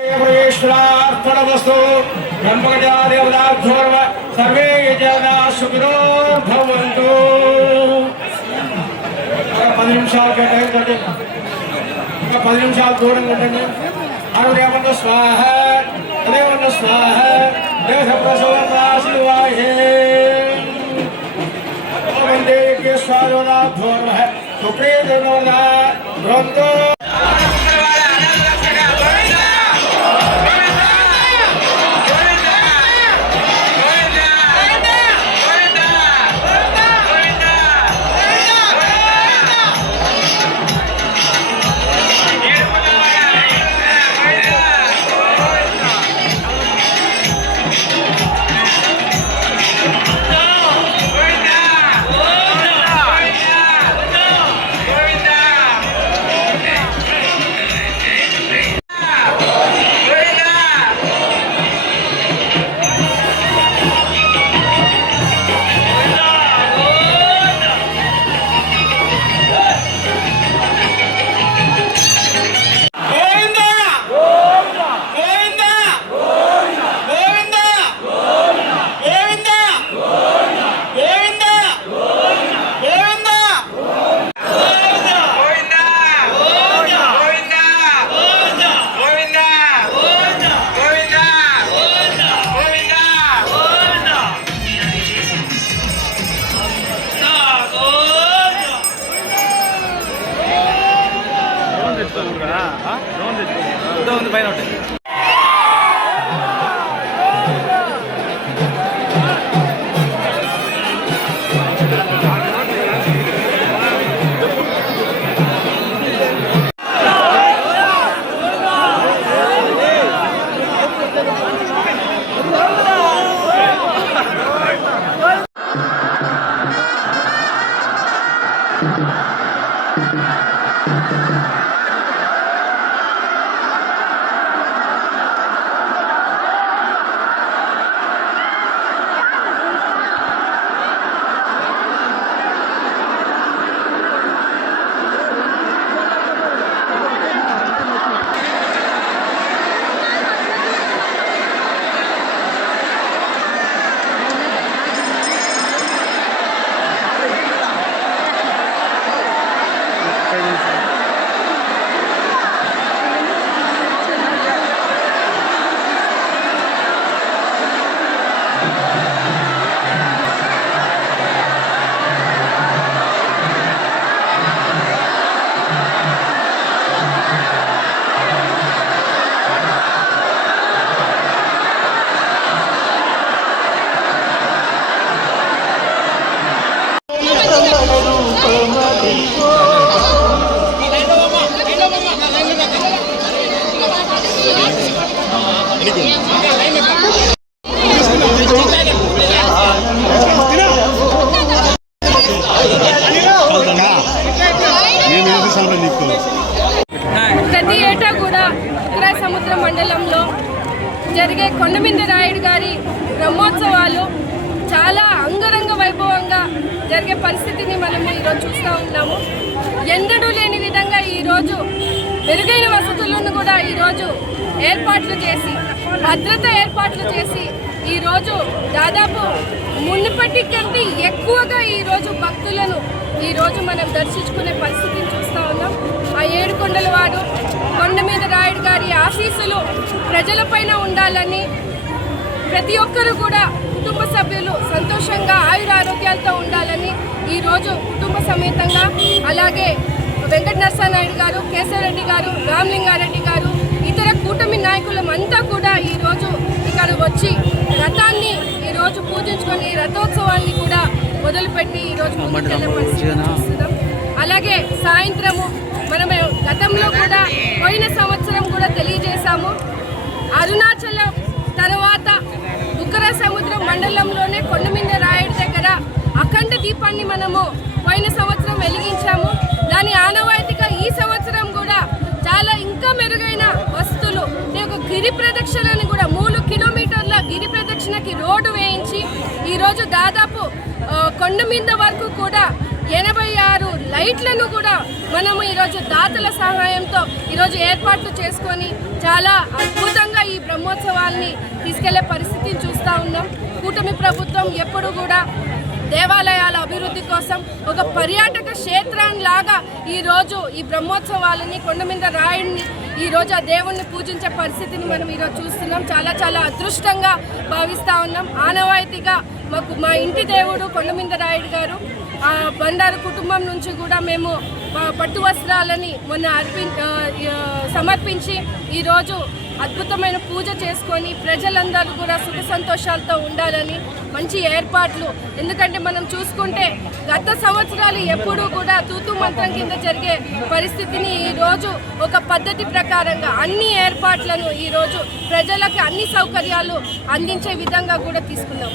ईश्वरार्पणमस्तु ब्रह्मगजादेवताभ्यो नमः सर्वे जना सुखिनो भवन्तु 10 నిమిషాలు కేటాయించండి 10 నిమిషాలు దూరంగా ఉండండి అరుదేవన్న స్వాహ దేవన్న స్వాహ దేవ ప్రసవనాశివాయే వందే కేశవాదోనాభ్యో నమః సుప్రీదేవనా బ్రహ్మో ప్రతి ఏటా కూడా ఉగ్రసముద్ర మండలంలో జరిగే కొండమింద రాయుడు గారి బ్రహ్మోత్సవాలు చాలా అంగరంగ వైభవంగా జరిగే పరిస్థితిని మనము ఈరోజు చూస్తూ ఉన్నాము. ఎన్నడూ లేని విధంగా ఈరోజు మెరుగైన వసతులను కూడా ఈరోజు ఏర్పాట్లు చేసి భద్రత ఏర్పాట్లు చేసి ఈరోజు దాదాపు మునుపటి కంటే ఎక్కువగా ఈరోజు భక్తులను ఈరోజు మనం దర్శించుకునే పరిస్థితిని చూస్తూ ఉన్నాం. ఆ ఏడుకొండల వాడు కొండమీద రాయుడు గారి ఆశీస్సులు ప్రజలపైన ఉండాలని ప్రతి ఒక్కరూ కూడా కుటుంబ సభ్యులు సంతోషంగా ఆయురారోగ్యాలతో ఉండాలని ఈరోజు కుటుంబ సమేతంగా అలాగే వెంకట నరసానాయుడు గారు, కేశవరెడ్డి గారు, రామలింగారెడ్డి గారు, ఇతర కూటమి నాయకులమంతా కూడా ఈరోజు ఇక్కడ వచ్చి రథాన్ని ఈరోజు పూజించుకొని రథోత్సవాన్ని కూడా మొదలుపెట్టి ఈరోజు ముందుకెళ్ళే పరిస్థితి చూస్తున్నాం. అలాగే సాయంత్రము మనము గతంలో కూడా పోయిన సంవత్సరం కూడా తెలియజేశాము. అరుణాచలం తర్వాత ఉగ్రసముద్రం మండలంలోనే కొండమింద రాయుడు దగ్గర అఖండ దీపాన్ని మనము పోయిన సంవత్సరం వెలిగించాము. దాని ఆనవాయితీగా ఈ సంవత్సరం కూడా చాలా ఇంకా మెరుగైన వస్తువులు ఒక గిరి ప్రదక్షిణని కూడా 3 కిలోమీటర్ల గిరి ప్రదక్షిణకి రోడ్డు వేయించి ఈరోజు దాదాపు కొండమింద వరకు కూడా 86 లైట్లను కూడా మనము ఈరోజు దాతల సహాయంతో ఈరోజు ఏర్పాట్లు చేసుకొని చాలా అద్భుతంగా ఈ బ్రహ్మోత్సవాల్ని తీసుకెళ్లే పరిస్థితిని చూస్తూ ఉన్నాం. కూటమి ప్రభుత్వం ఎప్పుడు కూడా దేవాలయాల అభివృద్ధి కోసం ఒక పర్యాటక క్షేత్రంలాగా ఈరోజు ఈ బ్రహ్మోత్సవాలని కొండమీద రాయుడిని ఈరోజు ఆ దేవుణ్ణి పూజించే పరిస్థితిని మనం ఈరోజు చూస్తున్నాం. చాలా చాలా అదృష్టంగా భావిస్తూ ఉన్నాం. ఆనవాయితీగా మా ఇంటి దేవుడు కొండమీద రాయుడు గారు బండారు కుటుంబం నుంచి కూడా మేము పట్టు వస్త్రాలని మొన్న సమర్పించి ఈరోజు అద్భుతమైన పూజ చేసుకొని ప్రజలందరూ కూడా సుఖ సంతోషాలతో ఉండాలని మంచి ఏర్పాట్లు. ఎందుకంటే మనం చూసుకుంటే గత సంవత్సరాలు ఎప్పుడూ కూడా తూతు మంత్రం కింద జరిగే పరిస్థితిని ఈరోజు ఒక పద్ధతి ప్రకారంగా అన్ని ఏర్పాట్లను ఈరోజు ప్రజలకు అన్ని సౌకర్యాలు అందించే విధంగా కూడా తీసుకున్నాం.